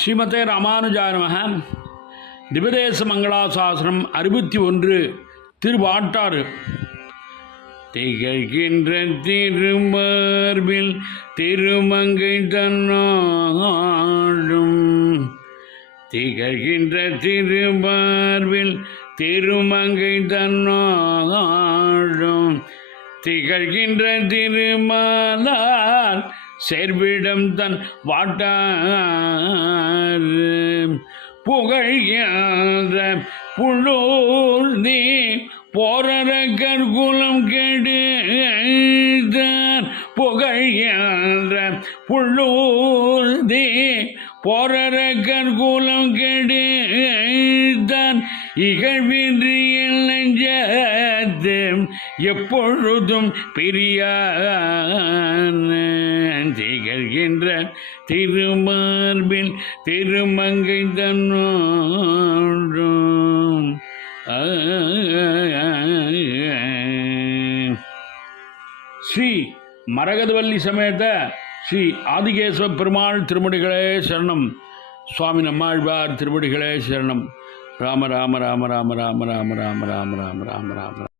ஸ்ரீமதே ராமானுஜாய நமஹ. திபதேச மங்களாசாசனம் 61 திருவாட்டாறு. திகழ்கின்ற திருமார்பில் திருமங்கை தன்னாடும், திகழ்கின்ற திருமார்பில் திருமங்கை தன்னாடும், திகழ்கின்ற திருமாலால் சேர்விடம் தன் வாட்டாறு, புகழ்கின்ற புள்ளூர் நீ போரர கற்குலம் கெடுத்தான், புகழ்கின்ற புள்ளூர் நீ போரர கற்குலம் கெடுத்தான், இகழ்வின்றி நெஞ்சத்து எப்பொழுதும் பிரியான், திகழ்கின்ற திருமார்பில் திருமங்கை தன்னோடும். ஸ்ரீ மரகதவல்லி சமேத ஸ்ரீ ஆதிகேசவ பெருமாள் திருமுடிகளே சரணம். சுவாமி நம்மாழ்வார் திருமுடிகளே சரணம். ராம ராம ராம ராம ராம ராம ராம ராம ராம ராம ராம.